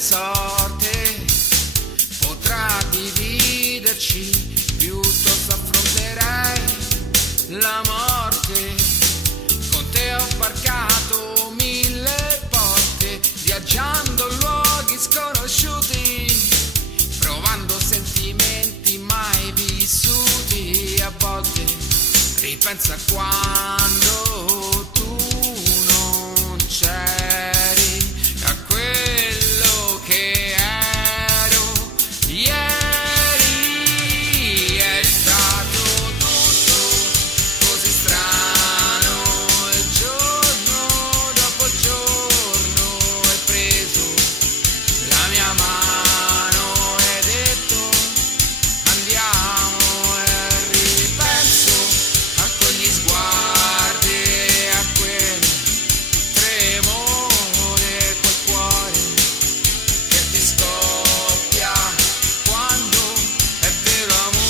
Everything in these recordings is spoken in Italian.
sorte potrà dividerci, piuttosto affronterei la morte. Con te ho varcato 1000 porte, viaggiando in luoghi sconosciuti, provando sentimenti mai vissuti. A volte ripenso a quando tu non c'eri, a quello che ero ieri. È stato tutto così strano, e giorno dopo giorno hai preso la mia mano e hai detto andiamo. E ripenso a quegli sguardi e a quel tremore, quel cuore che ti scoppia quando è vero amore.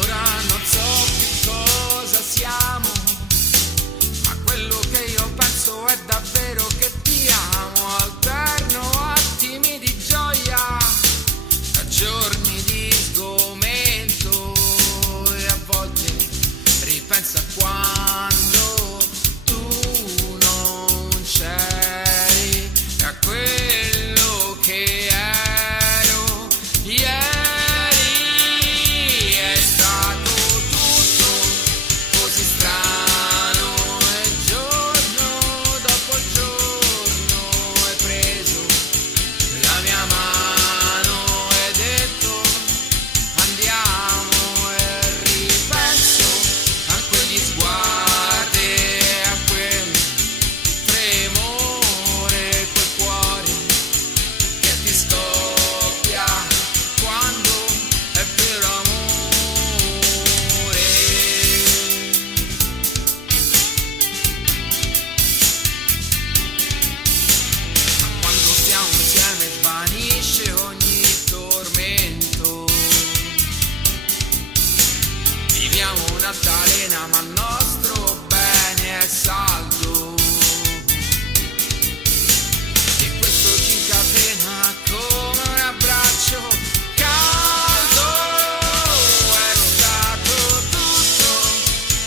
Ora non so più cosa siamo, ma quello che io penso è davvero che ti amo. Alterno attimi di gioia a giorni di sgomento, e a volte ripenso a quando tu non c'eri, a quello che ero ieri. È stato tutto così strano, e giorno dopo giorno hai preso la mia mano e hai detto andiamo. E ripenso a quegli sguardi e a quel tremore, quel cuore che ti scoppia quando è vero amore. Ma quando stiamo insieme svanisce ogni tormento. Viviamo un'altalena ma il nostro bene è saldo, e questo ci incatena come un abbraccio caldo. È stato tutto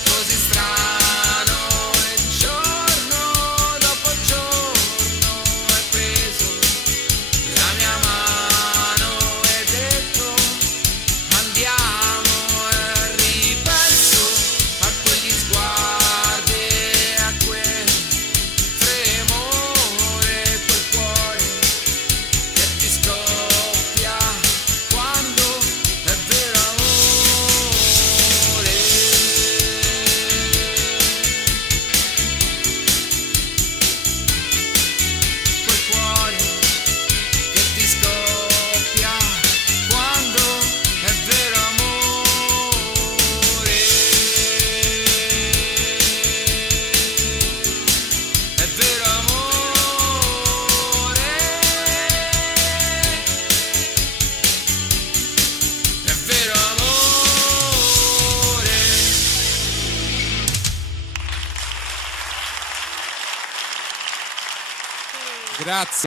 così strano, e giorno dopo giorno hai preso la mia mano e hai detto andiamo. E ripenso a quegli sguardi e a quel tremore, quel cuore che ti scoppia quando è vero amore. Quel cuore che ti scoppia quando è vero amore. È vero amore. È vero amore. Grazie.